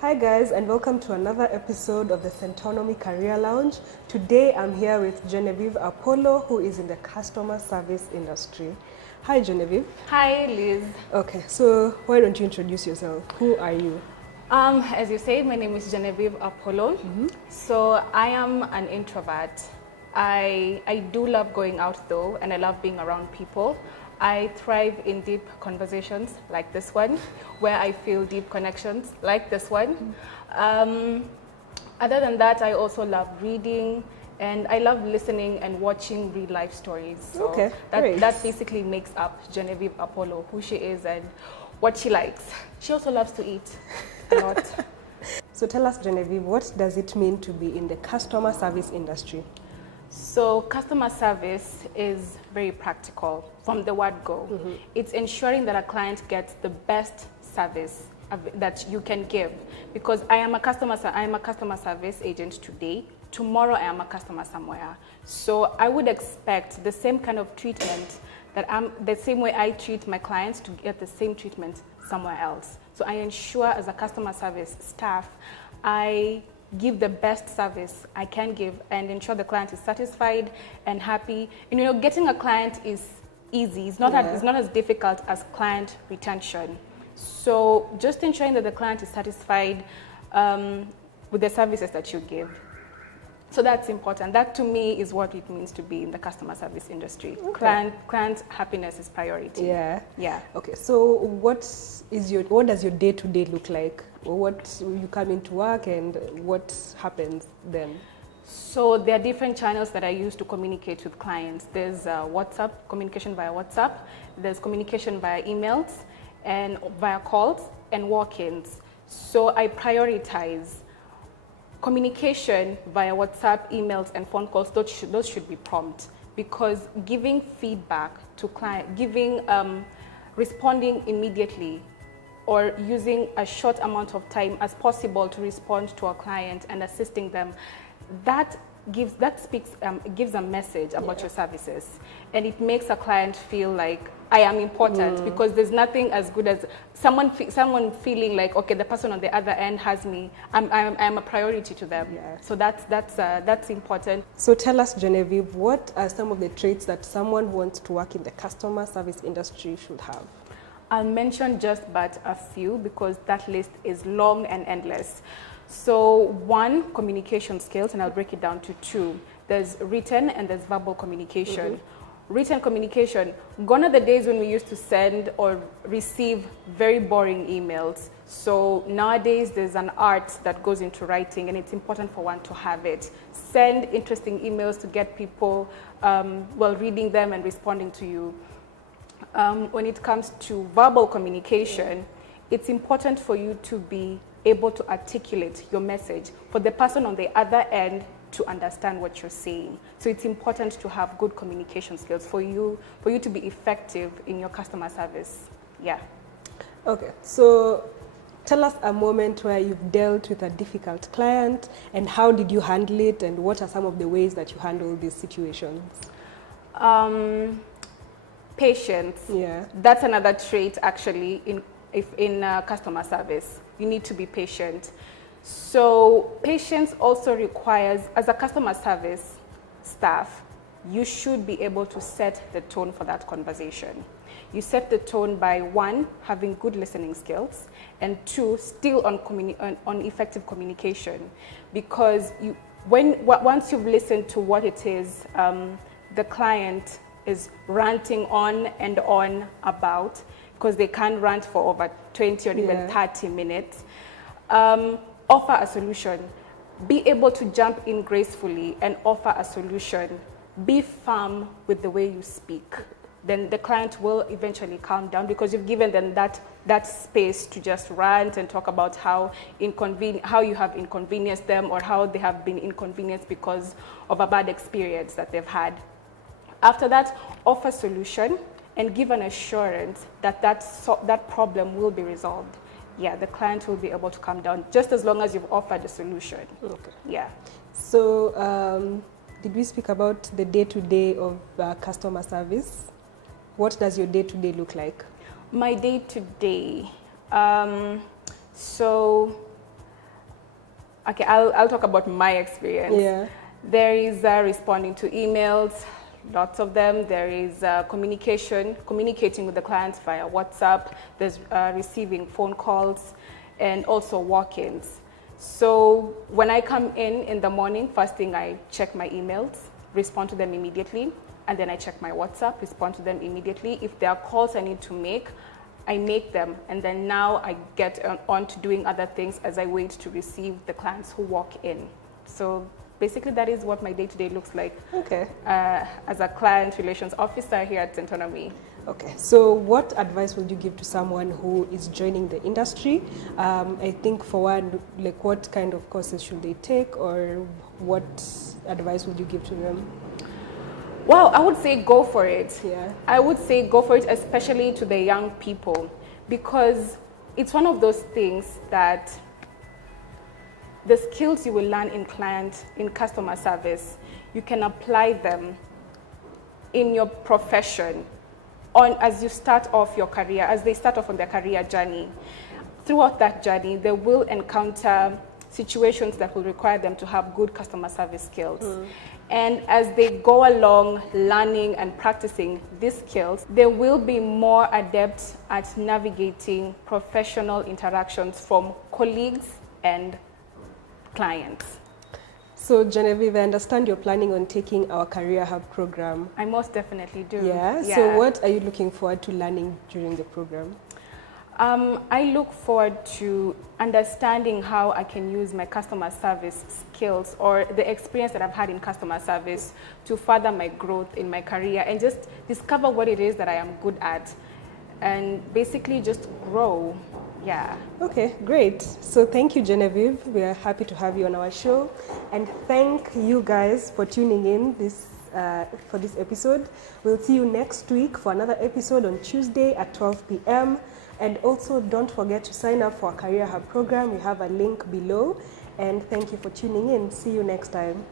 Hi guys, and welcome to another episode of the Centonomy Career Lounge. Today I'm here with Jenevieve Apollo, who is in the customer service industry. Hi Jenevieve. Hi Liz. Okay, so why don't you introduce yourself? Who are you? As you say, my name is Jenevieve Apollo. So I am an introvert. I do love going out though, and I love being around people. I thrive in deep conversations like this one, where I feel deep connections like this one. Other than that, I also love reading, and I love listening and watching real life stories. So Okay, great. that basically makes up Jenevieve Apollo, who she is and what she likes. She also loves to eat a lot. So tell us, Jenevieve, what does it mean to be in the customer service industry? So customer service is very practical from the word go. It's ensuring that a client gets the best service that you can give. Because I am a customer service agent today. Tomorrow I am a customer somewhere. So I would expect the same kind of treatment the same way I treat my clients to get the same treatment somewhere else. So I ensure as a customer service staff, I give the best service I can give and ensure the client is satisfied and happy. And, you know, getting a client is easy. It's not as difficult as client retention. So just ensuring that the client is satisfied with the services that you give. So that's important. That to me is what it means to be in the customer service industry. Okay. Client happiness is priority. Yeah. Yeah. Okay, so what does your day-to-day look like? What you come into work and what happens then? So there are different channels that I use to communicate with clients. There's WhatsApp, communication via WhatsApp. There's communication via emails and via calls and walk-ins. So I prioritize communication via WhatsApp, emails, and phone calls. Those should be prompt, because giving feedback to client, responding immediately, or using a short amount of time as possible to respond to a client and assisting them, that gives a message about your services, and it makes a client feel like I am important, because there's nothing as good as someone feeling like, okay, the person on the other end has me. I'm a priority to them. Yeah. So that's important. So tell us, Jenevieve, what are some of the traits that someone who wants to work in the customer service industry should have? I'll mention just but a few, because that list is long and endless. So one, communication skills, and I'll break it down to two. There's written and there's verbal communication. Written communication, gone are the days when we used to send or receive very boring emails. So nowadays there's an art that goes into writing, and it's important for one to have it. Send interesting emails to get people reading them and responding to you. When it comes to verbal communication, it's important for you to be able to articulate your message for the person on the other end to understand what you're saying. So it's important to have good communication skills for you to be effective in your customer service. Yeah. Okay, so tell us a moment where you've dealt with a difficult client, and how did you handle it, and what are some of the ways that you handle these situations? Patience. Yeah. That's another trait actually in customer service. You need to be patient. So patience also requires, as a customer service staff, you should be able to set the tone for that conversation. You set the tone by one, having good listening skills, and two, still on effective communication. Because once you've listened to what it is the client is ranting on and on about, because they can't rant for over 20 or even 30 minutes, offer a solution. Be able to jump in gracefully and offer a solution. Be firm with the way you speak. Then the client will eventually calm down, because you've given them that space to just rant and talk about how you have inconvenienced them, or how they have been inconvenienced because of a bad experience that they've had. After that, offer solution and give an assurance that problem will be resolved. Yeah, the client will be able to calm down, just as long as you've offered a solution. Okay. Yeah. So did we speak about the day-to-day of customer service? What does your day-to-day look like? My day-to-day, so Okay, I'll talk about my experience. Yeah. There is responding to emails, lots of them. There is communicating with the clients via WhatsApp. There's receiving phone calls, and also walk-ins. So when I come in the morning, first thing I check my emails, respond to them immediately, and then I check my WhatsApp, respond to them immediately. If there are calls I need to make, I make them, and then now I get on to doing other things as I wait to receive the clients who walk in. So basically that is what my day-to-day looks like. Okay. As a client relations officer here at Centonomy. Okay, so what advice would you give to someone who is joining the industry? I think for one, like what kind of courses should they take, or what advice would you give to them? Well, I would say go for it. Yeah. I would say go for it, especially to the young people, because it's one of those things that the skills you will learn in customer service, you can apply them in your profession as you start off your career, as they start off on their career journey. Throughout that journey, they will encounter situations that will require them to have good customer service skills. And as they go along learning and practicing these skills, they will be more adept at navigating professional interactions from colleagues and clients. So Jenevieve, I understand you're planning on taking our Career Hub program. I most definitely do. Yeah, so what are you looking forward to learning during the program? I look forward to understanding how I can use my customer service skills or the experience that I've had in customer service to further my growth in my career and just discover what it is that I am good at and basically just grow. Yeah. Okay, great. So thank you, Jenevieve. We are happy to have you on our show. And thank you guys for tuning in for this episode. We'll see you next week for another episode on Tuesday at 12 p.m. And also don't forget to sign up for our Career Hub program. We have a link below. And thank you for tuning in. See you next time.